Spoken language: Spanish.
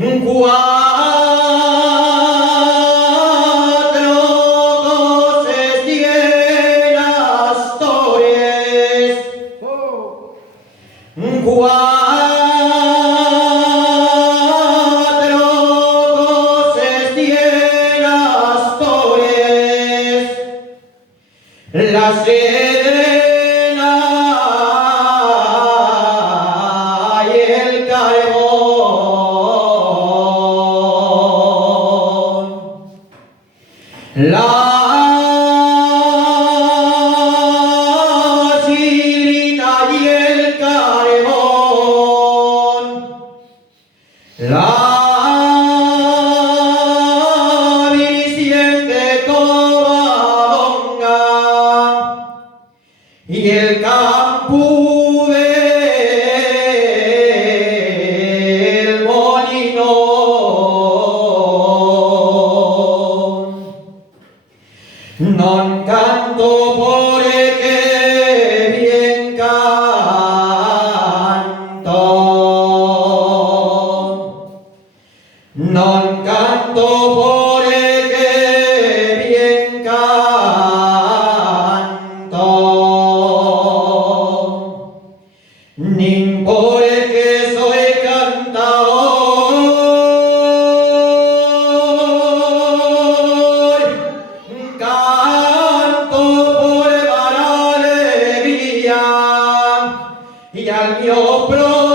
Cuatro voces llenas tores. Cuatro voces llenas tores. La serena y el carbón. La sirina y el carbón. La Virgen de Covadonga y el campo del molino. Non canto porque bien canto. Non canto porque bien canto. Nin porque soy cantador. Canto por dar alegría y al mío propio